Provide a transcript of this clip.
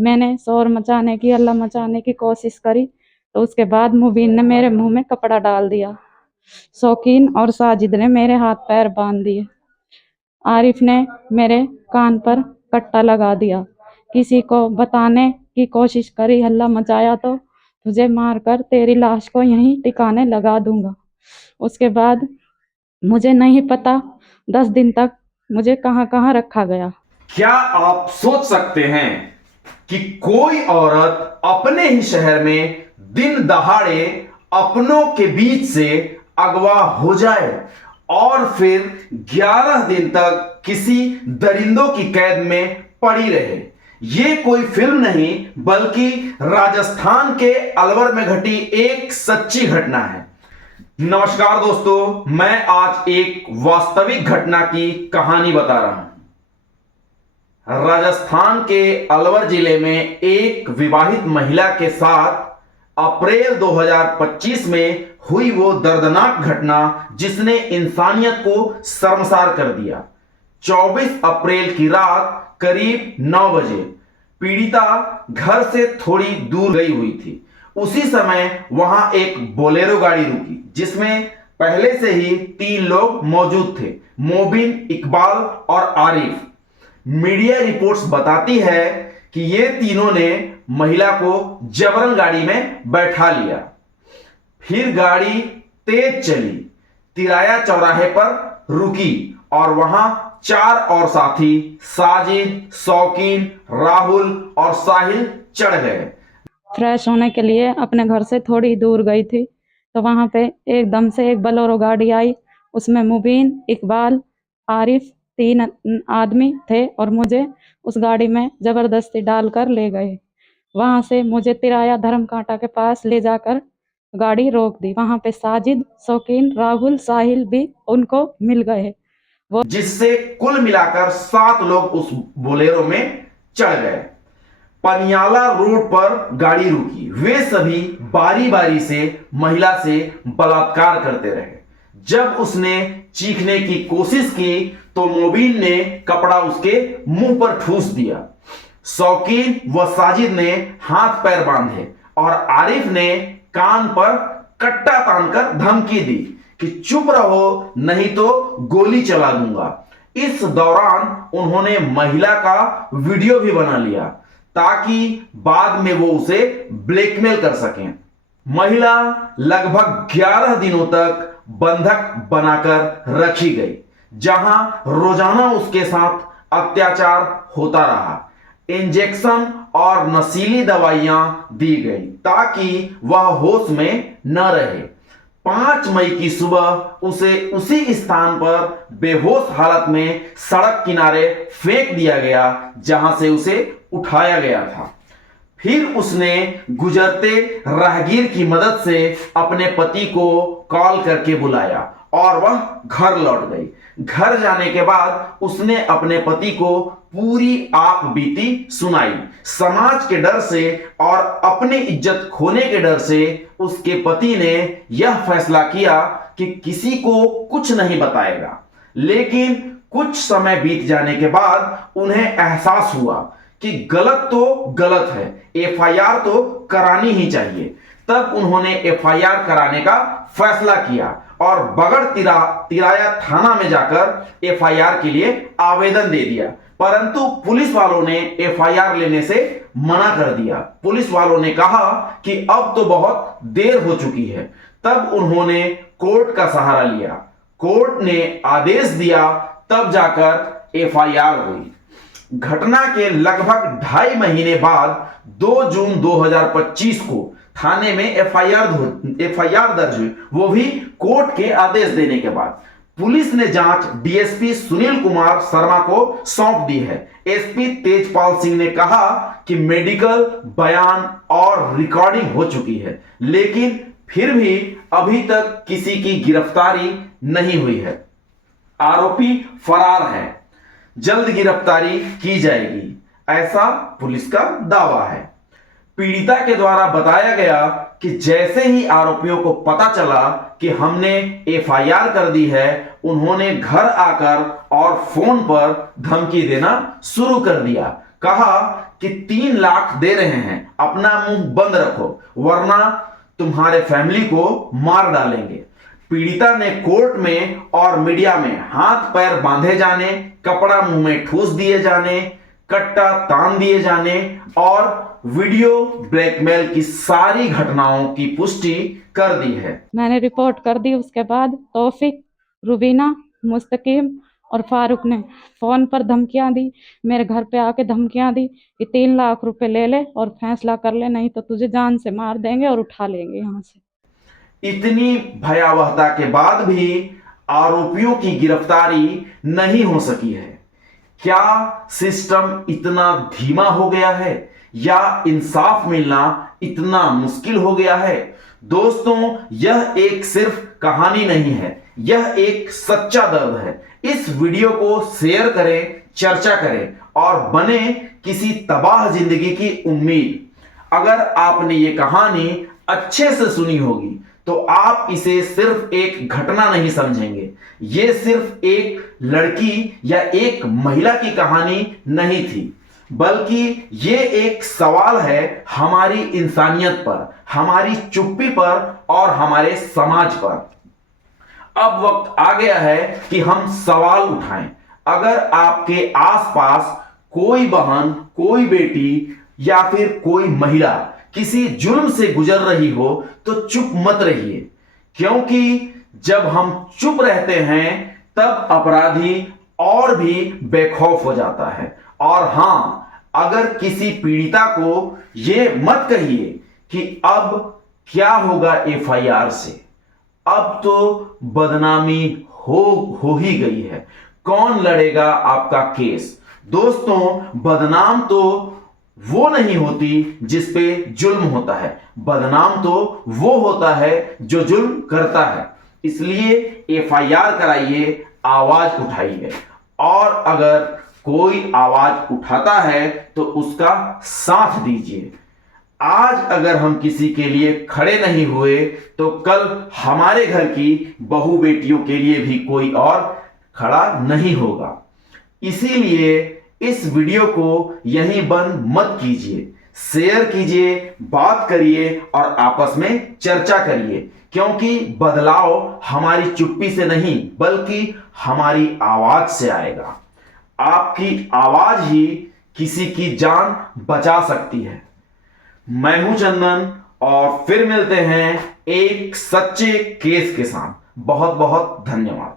मैंने शोर मचाने की, हल्ला मचाने की कोशिश करी तो उसके बाद मुबीन ने मेरे मुंह में कपड़ा डाल दिया। शौकीन और साजिद ने मेरे हाथ पैर बांध दिए। आरिफ ने मेरे कान पर कट्टा लगा दिया। किसी को बताने की कोशिश करी, हल्ला मचाया तो तुझे मारकर तेरी लाश को यहीं ठिकाने लगा दूंगा। उसके बाद मुझे नहीं पता 10 दिन तक मुझे कहाँ कहाँ रखा गया। क्या आप सोच सकते हैं कि कोई औरत अपने ही शहर में दिन दहाड़े अपनों के बीच से अगवा हो जाए और फिर 11 दिन तक किसी दरिंदों की कैद में पड़ी रहे। ये कोई फिल्म नहीं बल्कि राजस्थान के अलवर में घटी एक सच्ची घटना है। नमस्कार दोस्तों, मैं आज एक वास्तविक घटना की कहानी बता रहा हूं। राजस्थान के अलवर जिले में एक विवाहित महिला के साथ अप्रैल 2025 में हुई वो दर्दनाक घटना जिसने इंसानियत को शर्मसार कर दिया। 24 अप्रैल की रात करीब 9 बजे पीड़िता घर से थोड़ी दूर गई हुई थी। उसी समय वहां एक बोलेरो गाड़ी रुकी जिसमें पहले से ही 3 लोग मौजूद थे, मोबिन, इकबाल और आरिफ। मीडिया रिपोर्ट्स बताती है कि ये तीनों ने महिला को जबरन गाड़ी में बैठा लिया। फिर गाड़ी तेज चली, तिराया चौराहे पर रुकी और वहां 4 और साथी साजिद, शौकीन, राहुल और साहिल चढ़ गए। फ्रेश होने के लिए अपने घर से थोड़ी दूर गई थी तो वहां पे एकदम से एक बोलेरो गाड़ी आई। उसमें मुबीन, इकबाल, आरिफ 3 आदमी थे और मुझे उस गाड़ी में जबरदस्ती डालकर ले गए। वहां से मुझे तिराया धर्म कांटा के पास ले जाकर गाड़ी रोक दी। वहां पे साजिद, शौकीन, राहुल, साहिल भी उनको मिल गए। जिससे कुल मिलाकर 7 लोग उस बोलेरो में चढ़ गए। पनियाला रोड पर गाड़ी रुकी। वे सभी बारी बारी से महिला से बलात्कार करते रहे। जब उसने चीखने की कोशिश की तो मोबिन ने कपड़ा उसके मुंह पर ठूस दिया। शौकीन व साजिद ने हाथ पैर बांधे और आरिफ ने कान पर कट्टा तानकर धमकी दी कि चुप रहो नहीं तो गोली चला दूंगा। इस दौरान उन्होंने महिला का वीडियो भी बना लिया ताकि बाद में वो उसे ब्लैकमेल कर सकें। महिला लगभग 11 दिनों तक बंधक बनाकर रखी गई, जहां रोजाना उसके साथ अत्याचार होता रहा। इंजेक्शन और नशीली दवाइयां दी गई ताकि वह होश में न रहे। 5 मई की सुबह उसे उसी स्थान पर बेहोश हालत में सड़क किनारे फेंक दिया गया जहां से उसे उठाया गया था। फिर उसने गुजरते राहगीर की मदद से अपने पति को कॉल करके बुलाया और वह घर लौट गई। घर जाने के बाद उसने अपने पति को पूरी आप बीती सुनाई। समाज के डर से और अपनी इज्जत खोने के डर से उसके पति ने यह फैसला किया कि किसी को कुछ नहीं बताएगा। लेकिन कुछ समय बीत जाने के बाद उन्हें एहसास हुआ कि गलत तो गलत है, एफआईआर तो करानी ही चाहिए। तब उन्होंने एफआईआर कराने का फैसला किया और बगड़ तिराया थाना में जाकर एफआईआर के लिए आवेदन दे दिया। परंतु पुलिस वालों ने एफआईआर लेने से मना कर दिया। पुलिस वालों ने कहा कि अब तो बहुत देर हो चुकी है। तब उन्होंने कोर्ट का सहारा लिया। कोर्ट ने आदेश दिया, तब जाकर एफआईआर हुई। घटना के लगभग 2.5 महीने बाद 2 जून 2025 को थाने में एफआईआर दर्ज हुई, वो भी कोर्ट के आदेश देने के बाद। पुलिस ने जांच डीएसपी सुनील कुमार शर्मा को सौंप दी है। एसपी तेजपाल सिंह ने कहा कि मेडिकल बयान और रिकॉर्डिंग हो चुकी है, लेकिन फिर भी अभी तक किसी की गिरफ्तारी नहीं हुई है। आरोपी फरार है, जल्द गिरफ्तारी की जाएगी, ऐसा पुलिस का दावा है। पीड़िता के द्वारा बताया गया कि जैसे ही आरोपियों को पता चला कि हमने एफआईआर कर दी है, उन्होंने घर आकर और फोन पर धमकी देना शुरू कर दिया। कहा कि 3 लाख दे रहे हैं, अपना मुंह बंद रखो वरना तुम्हारे फैमिली को मार डालेंगे। पीड़िता ने कोर्ट में और मीडिया में हाथ पैर बांधे जाने, कपड़ा मुंह में ठूस दिए जाने, कट्टा तान दिए जाने और वीडियो ब्लैकमेल की सारी घटनाओं की पुष्टि कर दी है। मैंने रिपोर्ट कर दी। उसके बाद तौफिक, रुबीना, मुस्तकीम और फारूक ने फ़ोन पर धमकियां दी, मेरे घर पे आके धमकियां दी कि 3 लाख रुपए ले ले और फैसला कर ले, नहीं तो तुझे जान से मार देंगे और उठा लेंगे यहाँ से। इतनी भयावहता के बाद भी आरोपियों की गिरफ्तारी नहीं हो सकी है। क्या सिस्टम इतना धीमा हो गया है या इंसाफ मिलना इतना मुश्किल हो गया है? दोस्तों, यह एक सिर्फ कहानी नहीं है, यह एक सच्चा दर्द है। इस वीडियो को शेयर करें, चर्चा करें और बने किसी तबाह जिंदगी की उम्मीद। अगर आपने ये कहानी अच्छे से सुनी होगी तो आप इसे सिर्फ एक घटना नहीं समझेंगे। ये सिर्फ एक लड़की या एक महिला की कहानी नहीं थी, बल्कि ये एक सवाल है हमारी इंसानियत पर, हमारी चुप्पी पर और हमारे समाज पर। अब वक्त आ गया है कि हम सवाल उठाएं। अगर आपके आसपास कोई बहन, कोई बेटी या फिर कोई महिला किसी जुल्म से गुजर रही हो तो चुप मत रहिए, क्योंकि जब हम चुप रहते हैं तब अपराधी और भी बेखौफ हो जाता है। और हां, अगर किसी पीड़िता को यह मत कहिए कि अब क्या होगा एफआईआर से, अब तो बदनामी हो ही गई है, कौन लड़ेगा आपका केस? दोस्तों, बदनाम तो वो नहीं होती जिस पे जुल्म होता है, बदनाम तो वो होता है जो जुल्म करता है। इसलिए एफआईआर कराइए, आवाज उठाइए और अगर कोई आवाज उठाता है तो उसका साथ दीजिए। आज अगर हम किसी के लिए खड़े नहीं हुए तो कल हमारे घर की बहू बेटियों के लिए भी कोई और खड़ा नहीं होगा। इसीलिए इस वीडियो को यहीं बंद मत कीजिए, शेयर कीजिए, बात करिए और आपस में चर्चा करिए, क्योंकि बदलाव हमारी चुप्पी से नहीं बल्कि हमारी आवाज से आएगा। आपकी आवाज ही किसी की जान बचा सकती है। मैं हूं चंदन और फिर मिलते हैं एक सच्चे केस के साथ। बहुत बहुत धन्यवाद।